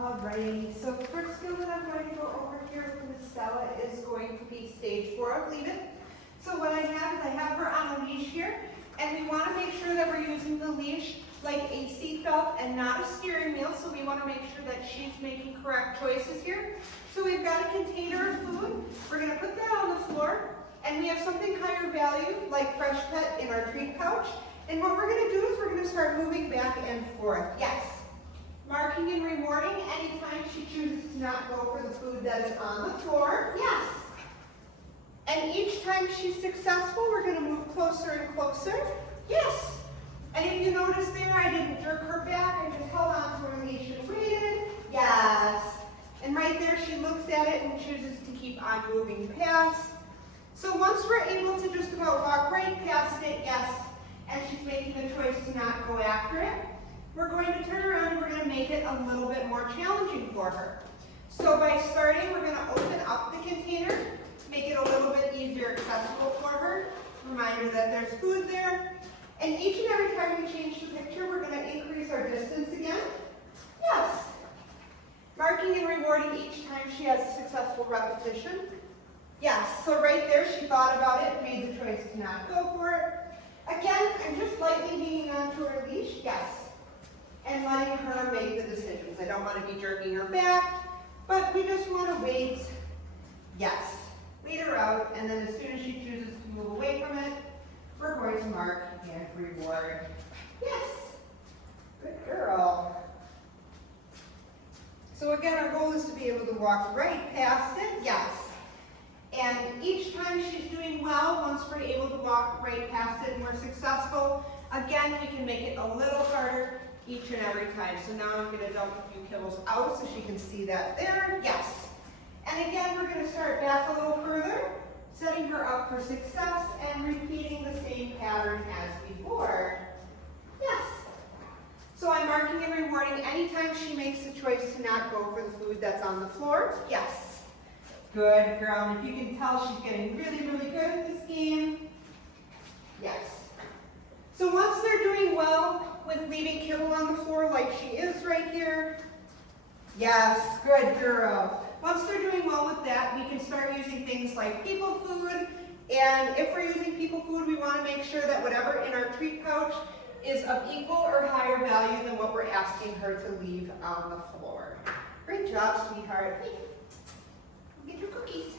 Alrighty, so the first skill that I'm going to go over here for Miss Stella is going to be stage 4 of Leave It. So what I have is I have her on a leash here, and we want to make sure that we're using the leash like a seatbelt and not a steering wheel, so we want to make sure that she's making correct choices here. So we've got a container of food. We're going to put that on the floor, and we have something higher value like Fresh Pet in our treat pouch. And what we're going to do is we're going to start moving back and forth. Yes. Marking and rewarding anytime she chooses to not go for the food that is on the floor. Yes. And each time she's successful, we're going to move closer and closer. Yes. And if you notice there, I didn't jerk her back. I just held on to her leash and waited. Yes. And right there, she looks at it and chooses to keep on moving past. So once we're able to just about walk right past it, yes, and she's making the choice to not go after it, we're going to turn around and we're going to make it a little bit more challenging for her. So by starting, we're going to open up the container, make it a little bit easier accessible for her. Remind her that there's food there. And each and every time we change the picture, we're going to increase our distance again. Yes. Marking and rewarding each time she has a successful repetition. Yes, so right there she thought about it, made the choice to not go for it. Again, I'm just lightly hanging onto her leash, yes. And letting her make the decisions. I don't want to be jerking her back, but we just want to wait. Yes. Wait her out, and then as soon as she chooses to move away from it, we're going to mark and reward. Yes. Good girl. So again, our goal is to be able to walk right past it. Yes. And each time she's doing well, once we're able to walk right past it and we're successful, again, we can make it a little harder each and every time. So now I'm going to dump a few kibbles out so she can see that there. Yes. And again, we're going to start back a little further, setting her up for success and repeating the same pattern as before. Yes. So I'm marking and rewarding anytime she makes the choice to not go for the food that's on the floor. Yes. Good girl. And if you can tell, she's getting really, really good at this game. Yes. So once they're doing well with leaving kibble on the floor like she is right here. Yes, good girl. Once they're doing well with that, we can start using things like people food. And if we're using people food, we want to make sure that whatever in our treat pouch is of equal or higher value than what we're asking her to leave on the floor. Great job, sweetheart. Get your cookies.